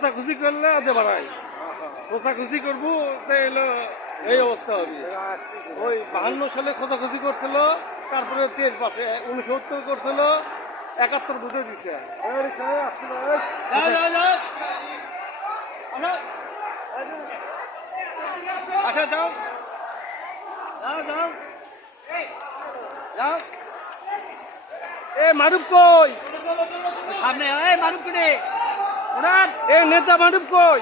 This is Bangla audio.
খোঁচাখুচি করলে আদে বাড়াই, খোঁচাখুচি করবো এলো এই অবস্থা হবে। ওই 52 সালে খোঁচাখুচি করছিল, তারপরে টের পাশে 69 করছিল, 71 বুঝে দিছে। আচ্ছা যাও যাও যাও যাও। এ মারুফ কই? সামনে মারুফ কিনে এ নেতা মারুফ কই?